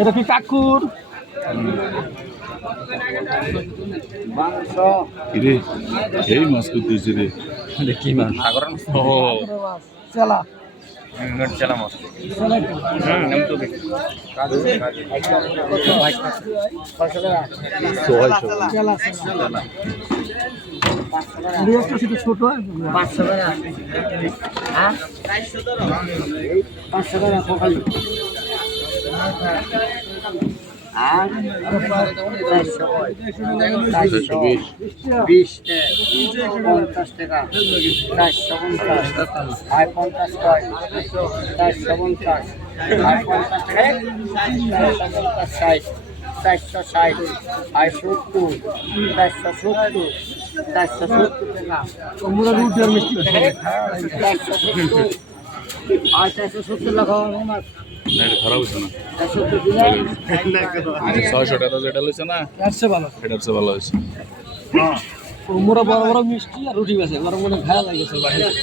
এটা কি কাকুর রে এই মাছ করতেছি রে কি মাছ সাগর ও চেলা চেলা মাছ নাম তো দেখি চেলা ছোট 500 টাকা হ্যাঁ 500 টাকা সকালে আর 420 50 টাকা 450 50 450 450 460 470 470 টাকা আমরা রুটি আর মিষ্টি 470 আর 470 লাগাও আমার না এটা খারাপ হয়েছে না 470 দিলাম 600 টাকা যেটা লইছে না আসছে ভালো এটার চেয়ে ভালো হয়েছে মোরা বড় বড় মিষ্টি আর রুটি আছে গরম মনে খাওয়া লাগছে বাইরে